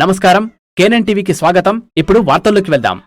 నమస్కారం. కేనన్ టీవీకి స్వాగతం. ఇప్పుడు వార్తల్లోకి వెళ్దాం.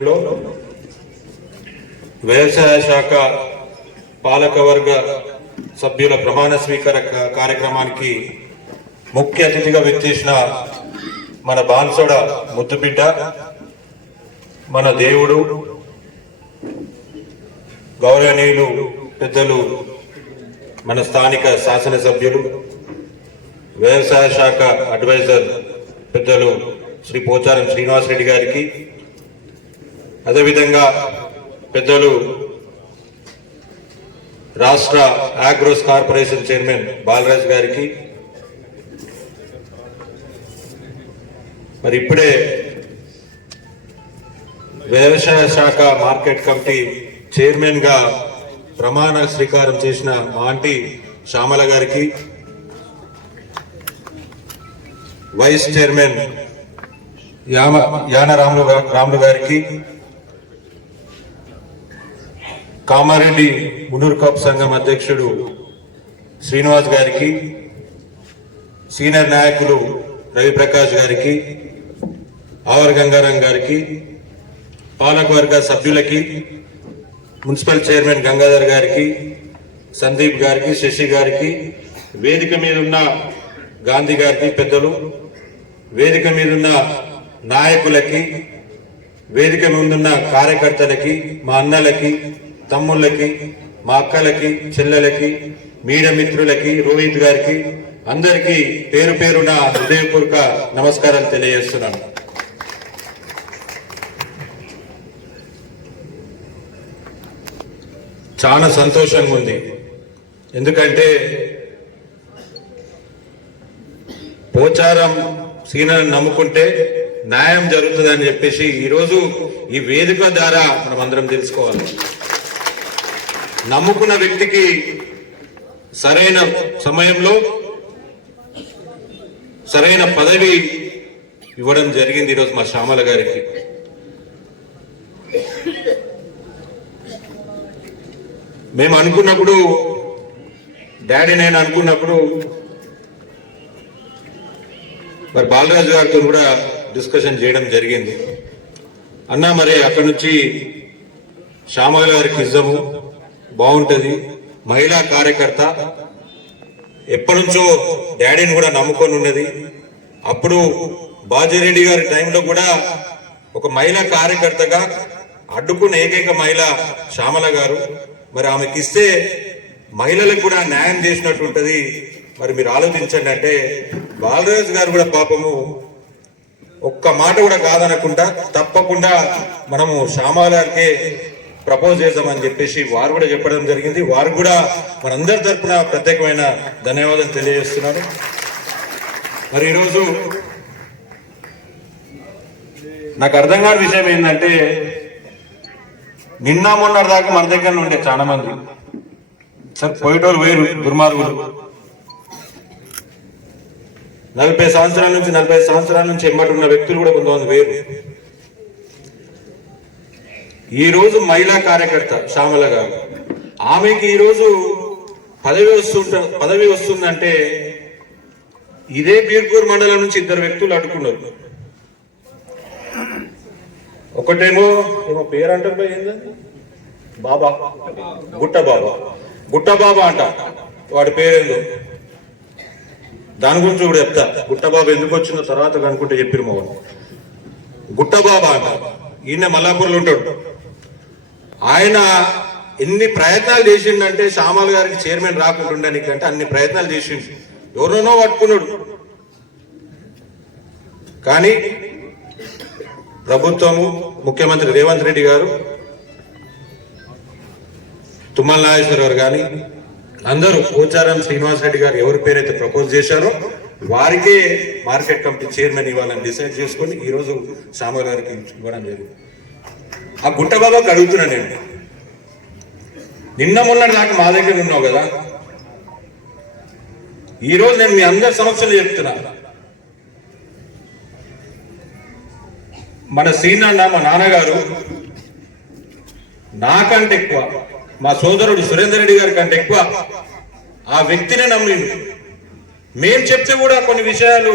లో వ్యవసాయ శాఖ పాలకవర్గ సభ్యుల ప్రమాణ స్వీకార కార్యక్రమానికి ముఖ్య అతిథిగా విచ్చేసిన మన బాన్సోడ ముద్దుబిడ్డ మన దేవుడు గౌరవనీయులు పెద్దలు మన స్థానిక శాసనసభ్యులు వ్యవసాయ శాఖ అడ్వైజర్ పెద్దలు శ్రీ పోచారం శ్రీనివాసరెడ్డి గారికి అదేవిధంగా పెద్దలు రాష్ట్ర ఆగ్రోస్ కార్పొరేషన్ చైర్మన్ బాలరాజ్ గారికి మరి ఇప్పుడే వ్యవసాయ శాఖ మార్కెట్ కమిటీ చైర్మన్గా ప్రమాణ స్వీకారం చేసిన మా ఆంటీ శ్యామల గారికి వైస్ చైర్మన్ యామ యాన రాములు రాములు గారికి కామారెడ్డి మునూరు సంఘం అధ్యక్షుడు శ్రీనివాస్ గారికి సీనియర్ నాయకులు రవిప్రకాష్ గారికి ఆవర్ గంగారాం గారికి పాలకవర్గ సభ్యులకి మున్సిపల్ చైర్మన్ గంగాధర్ గారికి సందీప్ గారికి శశి గారికి వేదిక మీద ఉన్న గాంధీ గారికి పెద్దలు వేదిక మీదున్న నాయకులకి వేదిక ముందున్న కార్యకర్తలకి మా అన్నలకి తమ్ముళ్ళకి మా అక్కలకి చెల్లెలకి మీడియా మిత్రులకి రోహిత్ గారికి అందరికీ పేరు పేరున హృదయపూర్వక నమస్కారాలు తెలియజేస్తున్నాను. చాలా సంతోషంగా ఉంది. ఎందుకంటే పోచారం సీనని నమ్ముకుంటే న్యాయం జరుగుతుందని చెప్పేసి ఈరోజు ఈ వేదిక ద్వారా మనం అందరం తెలుసుకోవాలి. నమ్ముకున్న వ్యక్తికి సరైన సమయంలో సరైన పదవి ఇవ్వడం జరిగింది ఈరోజు మా శ్యామల గారికి. మేము అనుకున్నప్పుడు డాడీ నేను అనుకున్నప్పుడు మరి బాలరాజు గారితో కూడా డిస్కషన్ చేయడం జరిగింది. అన్న మరి అక్కడి నుంచి శ్యామల గారికి ఇజ్జము బాగుంటుంది. మహిళా కార్యకర్త ఎప్పటినుంచో డాడీని కూడా నమ్ముకొని ఉన్నది అప్పుడు బాజిరెడ్డి గారి టైంలో కూడా ఒక మహిళా కార్యకర్తగా అడ్డుకున్న ఏకైక మహిళ శ్యామల గారు. మరి ఆమెకి ఇస్తే మహిళలకు కూడా న్యాయం చేసినట్టు ఉంటుంది. మరి మీరు ఆలోచించండి అంటే బాలరాజు గారు కూడా పాపము ఒక్క మాట కూడా కాదనకుండా తప్పకుండా మనము శ్యామల గారికి ప్రపోజ్ చేద్దామని చెప్పేసి వారు కూడా చెప్పడం జరిగింది. వారు కూడా మనందరి తరఫున ప్రత్యేకమైన ధన్యవాదాలు తెలియజేస్తున్నాను. మరి ఈరోజు నాకు అర్థం కాని విషయం ఏంటంటే నిన్న మొన్నటి దాకా మన దగ్గర ఉండే చాలా మంది సార్ పోయేటోరు వేరు దుర్మార్గులు. నలభై సంవత్సరాల నుంచి నలభై సంవత్సరాల నుంచి ఎంబటి ఉన్న వ్యక్తులు కూడా కొంతమంది వేరు. ఈ రోజు మహిళా కార్యకర్త శ్యామల గారు. ఆమెకి ఈరోజు పదవి వస్తుంట పదవి వస్తుందంటే ఇదే బీర్పూర్ మండలం నుంచి ఇద్దరు వ్యక్తులు అడ్డుకున్నారు. ఒకటేమో ఏమో పేరు అంటారు ఏంటంటే బాబా. గుట్ట బాబా. గుట్ట బాబా అంట. వాడి పేరేందో? దాని గురించి కూడా చెప్తా. గుట్ట బాబా ఎందుకు వచ్చిందో తర్వాత కనుక్కుంటే చెప్పిరు మా గుట్ట బాబా అంట. ఈయన మల్లాపూర్లో ఉంటాడు. ఆయన ఎన్ని ప్రయత్నాలు చేసిండంటే శ్యామల్ గారికి చైర్మన్ రాకుండా అంటే అన్ని ప్రయత్నాలు చేసిండు. ఎవరినో పట్టుకున్నాడు. కానీ ప్రభుత్వము ముఖ్యమంత్రి రేవంత్ రెడ్డి గారు తుమ్మల నాగేశ్వర గారు కానీ అందరూ పోచారం శ్రీనివాస్ రెడ్డి గారు ఎవరి పేరైతే ప్రపోజ్ చేశారో వారికే మార్కెట్ కమిటీ చైర్మన్ ఇవ్వాలని డిసైడ్ చేసుకొని ఈ రోజు గారికి ఇవ్వడం జరిగింది. ఆ గుట్టబాబాకి అడుగుతున్నా నేను. నిన్న మొన్న నాకు మా దగ్గర ఉన్నావు కదా. ఈరోజు నేను మీ అందరి సమస్యలు చెప్తున్నా. మన సీనాన్న మా నాన్నగారు నాకంటే ఎక్కువ మా సోదరుడు సురేందర్ రెడ్డి గారి కంటే ఎక్కువ ఆ వ్యక్తినే నమ్మిండు. మేం చెప్తే కూడా కొన్ని విషయాలు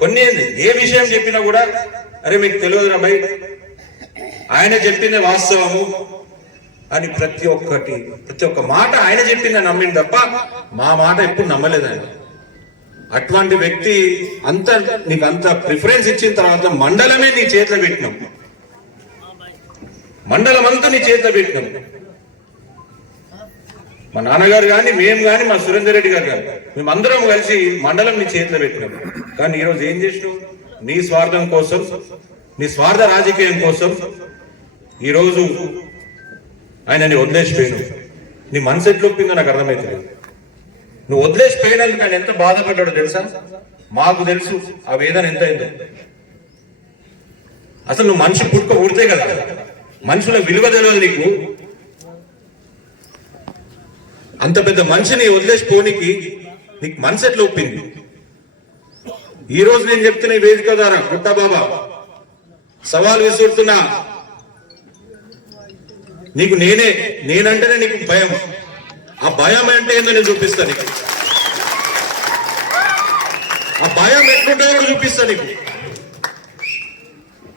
కొన్ని ఏ విషయం చెప్పినా కూడా అరే మీకు తెలియదురా బయట ఆయన చెప్పింది వాస్తవము అని ప్రతి ఒక్కటి ప్రతి ఒక్క మాట ఆయన చెప్పింది నమ్మింది తప్ప మా మాట ఎప్పుడు నమ్మలేదు ఆయన. అటువంటి వ్యక్తి అంత నీకు అంత ప్రిఫరెన్స్ ఇచ్చిన తర్వాత మండలమే నీ చేతిలో పెట్టినాం. మండలం అంతా నీ చేతిలో పెట్టినాం. మా నాన్నగారు కానీ మేము కానీ మా సురేందర్ రెడ్డి గారు కానీ మేమందరం కలిసి మండలం నీ చేతిలో పెట్టినాం. కానీ ఈరోజు ఏం చేసినావు? నీ స్వార్థం కోసం నీ స్వార్థ రాజకీయం కోసం ఈరోజు ఆయనని వదిలేసిపోయాను నీ మనసు ఎట్లా ఒప్పిందో నాకు అర్థమవుతుంది నువ్వు వదిలేసిపోయినందుకు ఆయన ఎంత బాధపడ్డాడో తెలుసా? మాకు తెలుసు ఆ వేదన ఎంత అయిందో అసలు నువ్వు మనిషి పుట్టుక ఊడితే కదా మనుషుల విలువ తెలియదు నీకు. అంత పెద్ద మనిషిని వదిలేసిపోనికి నీకు మనసు ఎట్లా ఒప్పింది. ఈ రోజు నేను చెప్తున్న వేదిక ద్వారా గుట్టా బాబా సవాల్ విసురుతున్నా. నీకు నేనే నేనంటేనే నీకు భయం. ఆ భయం అంటే ఏందో నేను చూపిస్తాను నీకు. ఆ భయం ఎట్లుంటుందో కూడా చూపిస్తాను నీకు.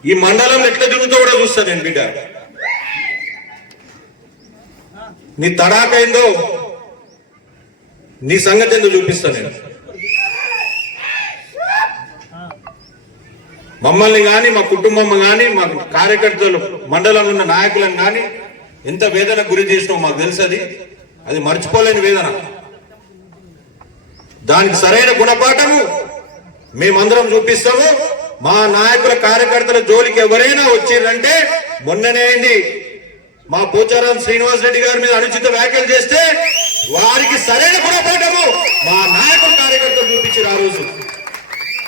ఈ మండలం ఎట్లా తిరుగుతో కూడా చూస్తాను నేను బిడ్డ. నీ తడాకైందో నీ సంగతి ఏందో చూపిస్తాను నేను. మమ్మల్ని కానీ మా కుటుంబం కానీ మా కార్యకర్తలు మండలంలో ఉన్న నాయకులను కానీ ఎంత వేదన గురి చేసినావు మాకు తెలుసు అది. అది మర్చిపోలేని వేదన. దానికి సరైన గుణపాఠము మేమందరం చూపిస్తాము. మా నాయకుల కార్యకర్తల జోలికి ఎవరైనా వచ్చిందంటే మొన్ననే అయింది మా పోచారం శ్రీనివాస్ రెడ్డి గారి మీద అనుచిత వ్యాఖ్యలు చేస్తే వారికి సరైన గుణపాఠము మా నాయకుల కార్యకర్తలు చూపించారు ఆ రోజు.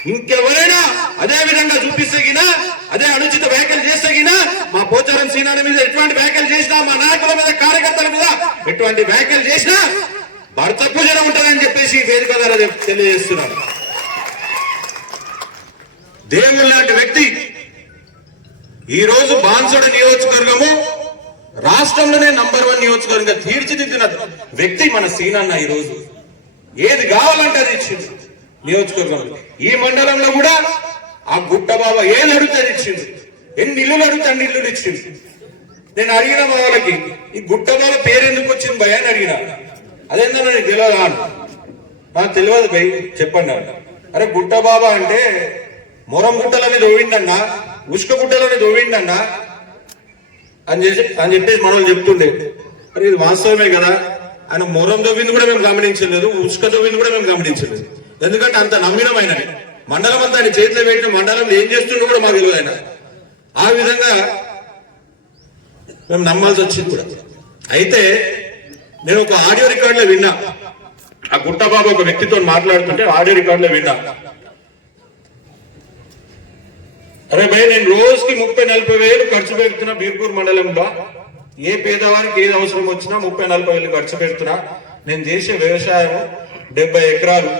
ఇంకెవరైనా అదే విధంగా చూపిస్తగినా అదే అనుచిత వ్యాఖ్యలు చేస్తేగినా మా పోచారం సీనాల మీద ఎటువంటి వ్యాఖ్యలు చేసినా మా నాయకుల మీద కార్యకర్తల మీద ఎటువంటి వ్యాఖ్యలు చేసినా భర్త పూజన ఉంటుందని చెప్పేసి వేదిక ద్వారా తెలియజేస్తున్నారు దేవుడు లాంటి వ్యక్తి ఈ రోజు బాన్సోడ నియోజకవర్గము రాష్ట్రంలోనే నంబర్ వన్ నియోజకవర్గంగా తీర్చిదిద్దిన వ్యక్తి మన సీనన్న ఈ రోజు ఏది కావాలంటే అది ఇచ్చింది నియోజకవర్గంలో ఈ మండలంలో కూడా ఆ గుట్ట బాబా ఏది అడుగుతాను ఇచ్చిండు ఎన్ని ఇల్లులు అడిగితే అన్ని ఇల్లులు ఇచ్చింది నేను అడిగిన మా వాళ్ళకి ఈ గుట్ట బాబా పేరెందుకు వచ్చింది భయ అని అడిగిన. అదేందో నాకు తెలియదా అన్న నాకు తెలియదు భయ్ చెప్పండి అన్న. అరే గుట్ట బాబా అంటే మొరం గుట్టలని దోవిండన్నా ఉష్క గుట్టలని దోవిండన్నా అని చేసి అని చెప్పేసి మనం చెప్తుండే. మరి ఇది వాస్తవమే కదా? ఆయన మొరం దవ్వింది కూడా మేము గమనించలేదు ఉష్క దవ్వింది కూడా మేము గమనించలేదు. ఎందుకంటే అంత నమ్మినం ఆయన మండలం అంతా ఆయన చేతిలో పెట్టిన మండలంలో ఏం చేస్తుండో కూడా మాకు తెలియదు ఆయన. ఆ విధంగా మేము నమ్మాల్సి వచ్చింది కూడా. అయితే నేను ఒక ఆడియో రికార్డులో విన్నా. ఆ గుట్టబాబు ఒక వ్యక్తితో మాట్లాడుతుంటే ఆడియో రికార్డులో విన్నా. అరే భయ్ నేను రోజుకి ముప్పై నలభై వేలు ఖర్చు పెడుతున్నా బీర్పూర్ మండలంలో ఏ పేదవారికి ఏది అవసరం వచ్చినా ముప్పై నలభై వేలు ఖర్చు పెడుతున్నా. నేను చేసే వ్యవసాయం డెబ్బై ఎకరాలు.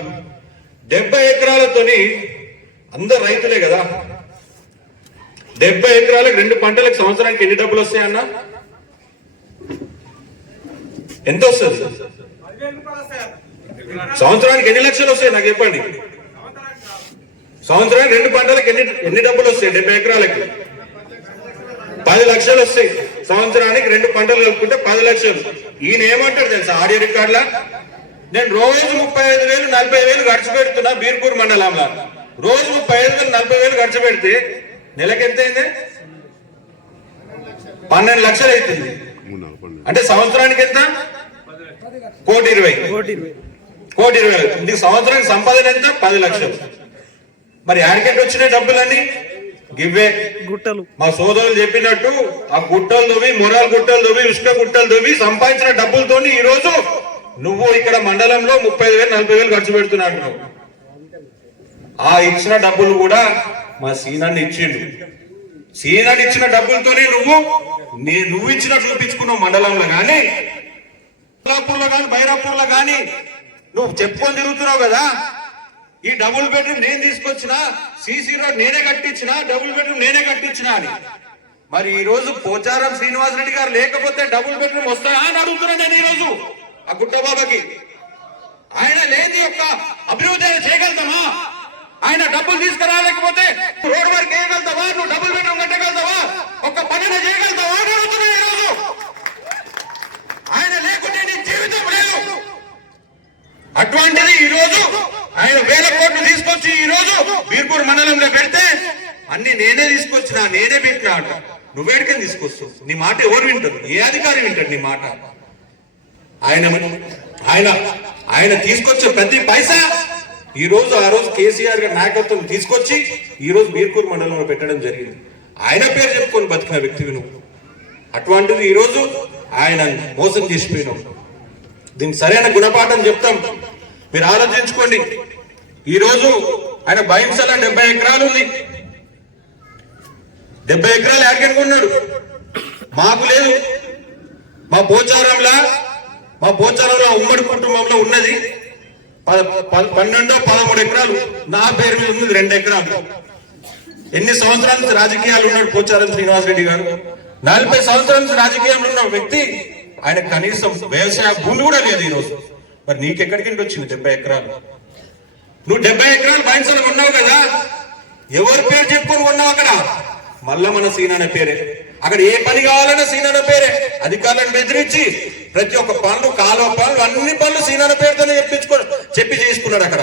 డెబ్బై ఎకరాలతోని అందరు రైతులే కదా. డెబ్బై ఎకరాలకు రెండు పంటలకు సంవత్సరానికి ఎన్ని డబ్బులు వస్తాయన్నా ఎంత వస్తుంది? సంవత్సరానికి ఎన్ని లక్షలు వస్తాయి? నాకు చెప్పండి. సంవత్సరానికి రెండు పంటలకు ఎన్ని ఎన్ని డబ్బులు వస్తాయి? డెబ్బై ఎకరాలకి. పది లక్షలు వస్తాయి. సంవత్సరానికి రెండు పంటలు కలుపుకుంటే పది లక్షలు. ఈయన ఏమంటాడు తెలుసా? ఆడియో రికార్డులా? నేను రోజు ముప్పై ఐదు వేలు నలభై వేలు ఖర్చు పెడుతున్నా బీర్పూర్ మండలంలో. రోజు ముప్పై ఐదు వేలు నలభై వేలు ఖర్చు పెడితే నెలకి ఎంత అయింది? పన్నెండు లక్షలు అవుతుంది. అంటే సంవత్సరానికి ఎంత? కోటి ఇరవై. కోటి ఇరవై. వేలు. ఇది సంవత్సరానికి సంపాదన ఎంత? పది లక్షలు. మరి యాడికెట్ వచ్చినాయి డబ్బులన్నీ? గివ్వే. గుట్టలు. మా సోదరులు చెప్పినట్టు ఆ గుట్టలు దొవి మొరాల్ గుట్టలు దొవి ఇసుక గుట్టలు దొవి సంపాదించిన డబ్బులతోని ఈ రోజు నువ్వు ఇక్కడ మండలంలో ముప్పై వేలు నలభై వేలు ఖర్చు పెడుతున్నాడు నువ్వు ఆ ఇచ్చిన డబ్బులు కూడా మా సీనాన్ని ఇచ్చిండు. సీనాన్ని ఇచ్చిన డబ్బులతోనే నువ్వు నీ నువ్వు ఇచ్చినట్టు చూపించుకున్నావు మండలంలో కానీ లో కానీ బైరాపూర్లో కానీ. నువ్వు చెప్పుకొని తిరుగుతున్నావు కదా. ఈ డబుల్ బెడ్రూమ్ నేను తీసుకొచ్చిన సీసీ రోడ్ నేనే కట్టించిన డబుల్ బెడ్రూమ్ నేనే కట్టించిన అని. మరి ఈ రోజు పోచారం శ్రీనివాస్ రెడ్డి గారు లేకపోతే డబుల్ బెడ్రూమ్ వస్తాయా అని అడుగుతున్నాను నేను ఈ రోజు ఆ గుట్టబాబాకి. ఆయన లేని యొక్క అభివృద్ధి చేయగలుగుతామా ఆయన డబ్బులు తీసుకురాలేకపోతే రోడ్ వర్క్ చేయగలుగుతావా? నువ్వు డబ్బులు బెడ్రూమ్ కట్టగలుగుతావా? ఒక్క పనిన చేయగలుగుతావా? అని అడుగుతున్నాను ఈ రోజు ఆయన లేకుంటే నీ జీవితం లేదు. అటువంటిది ఈ రోజు ఆయన వేల కోట్లు తీసుకొచ్చి ఈ రోజు మండలంలో పెడితే అన్ని నేనే తీసుకొచ్చిన నేనే పెట్టినా అంట నువ్వేడికని తీసుకొస్తావు. నీ మాట ఎవరు వింటారు ఏ అధికారి వింటాడు నీ మాట? ఆయన ఆయన ఆయన తీసుకొచ్చే ప్రతి పైసా ఈ రోజు ఆ రోజు కేసీఆర్ గారి నాయకత్వం తీసుకొచ్చి ఈ రోజు మీర్కూర్ మండలంలో పెట్టడం జరిగింది. ఆయన పేరు చెప్పుకొని బతికిన వ్యక్తివి నువ్వు. అటువంటిది ఈరోజు ఆయన మోసం చేసిపోయినావు. దీనికి సరైన గుణపాఠం చెప్తాం. మీరు ఆలోచించుకోండి. ఈరోజు ఆయన భయంసల డెబ్బై ఎకరాలు ఉంది. డెబ్బై ఎకరాలు ఎక్కడికనుకున్నాడు మాకు లేదు. మా పోచారంలా మా పోచారంలో ఉమ్మడి కుటుంబంలో ఉన్నది ప- ప- పన్నెండో పదమూడు ఎకరాలు. నా పేరు మీద ఉంది రెండు ఎకరాలు. ఎన్ని సంవత్సరాల నుంచి రాజకీయాలు ఉన్నాడు పోచారం శ్రీనివాసరెడ్డి గారు? నలభై సంవత్సరాల నుంచి రాజకీయంలో ఉన్న వ్యక్తి ఆయన కనీసం వ్యవసాయ భూమి కూడా లేదు ఈరోజు. మరి నీకెక్కడికి వచ్చింది డెబ్బై ఎకరాలు? నువ్వు డెబ్బై ఎకరాలు బాయించాలని ఉన్నావు కదా? ఎవరి పేరు చెప్పుకొని ఉన్నావు అక్కడ? మళ్ళా మన అనే పేరే. అక్కడ ఏ పని కావాలన్నా సీనాన్న పేరే. అధికారులను బెదిరించి ప్రతి ఒక్క పనులు కాలువ పనులు అన్ని పనులు సీనాన్న పేరుతోనే చెప్పించుకో చెప్పి చేసుకున్నాడు అక్కడ.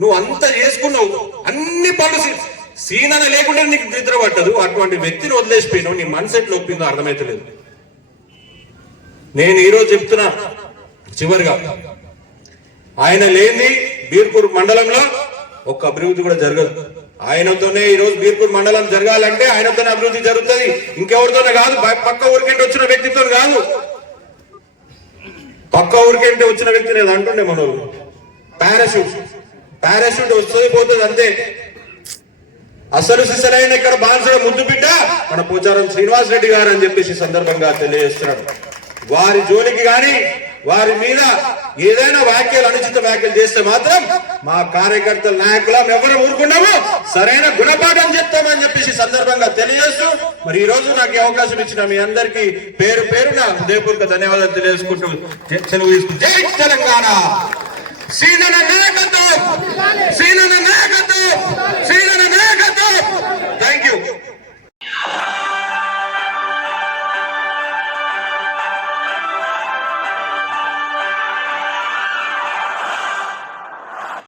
నువ్వు అంత చేసుకున్నావు అన్ని పనులు సీనన లేకుండా నీకు నిద్ర పట్టదు. అటువంటి వ్యక్తిని వదిలేసిపోయినావు. నీ మనసు ఎట్లా ఒప్పిందో అర్థమైతలేదు. నేను ఈరోజు చెప్తున్నా చివరిగా. ఆయన లేని బీర్పూర్ మండలంలో ఒక్క అభివృద్ధి కూడా జరగదు. ఆయనతోనే ఈ రోజు బీర్పూర్ మండలం జరగాలంటే ఆయనతోనే అభివృద్ధి జరుగుతుంది. ఇంకెవరితోనే కాదు పక్క ఊరికంటే వచ్చిన వ్యక్తితో కాదు. పక్క ఊరికంటే వచ్చిన వ్యక్తి నేను అంటుండే మనోరు పారాషూట్. పారాషూట్ వస్తుంది పోతుంది అంతే. అసలు సిసలైన ఇక్కడ బాన్సుడ ముద్దు బిడ్డ మన పోచారం శ్రీనివాస్ రెడ్డి గారు అని చెప్పేసి సందర్భంగా తెలియజేస్తున్నాడు. వారి జోలికి కానీ వారి మీద ఏదైనా వ్యాఖ్యలు అనుచిత వ్యాఖ్యలు చేస్తే మాత్రం మా కార్యకర్తల నాయకులం ఎవరు ఊరుకున్నాము సరైన గుణపాఠం చెప్తామని చెప్పేసి సందర్భంగా తెలియజేస్తూ మరి ఈ రోజు నాకు అవకాశం ఇచ్చిన మీ అందరికీ పేరు పేరున హృదయపూర్వక ధన్యవాదాలు తెలియజేసుకుంటూ సెలవు తీసుకుంటూ జై తెలంగాణ! సీనన నాయకత్వం! సీనన నాయకత్వం! సీనన నాయకత్వం! Thank you